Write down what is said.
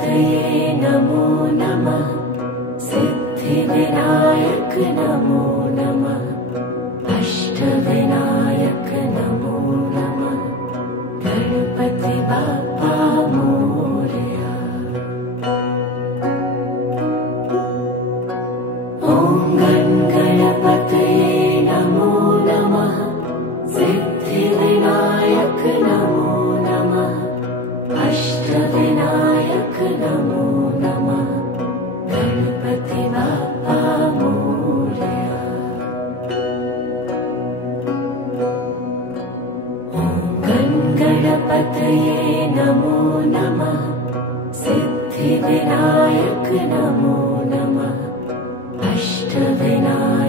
तये नमो नमः। सिद्धिविनायक नमो नमः। अष्टविनायक नमो नमः। गणपति बाप्पा मोरया। ॐ गणपतये नमो नमः। सिद्धिविनायक नमो नमः। अष्टविनायक नमो नमः। गणपति बाप्पा मोरया। ॐ गणपतये नमो नमः। सिद्धिविनायक नमो नमः। अष्टविनायक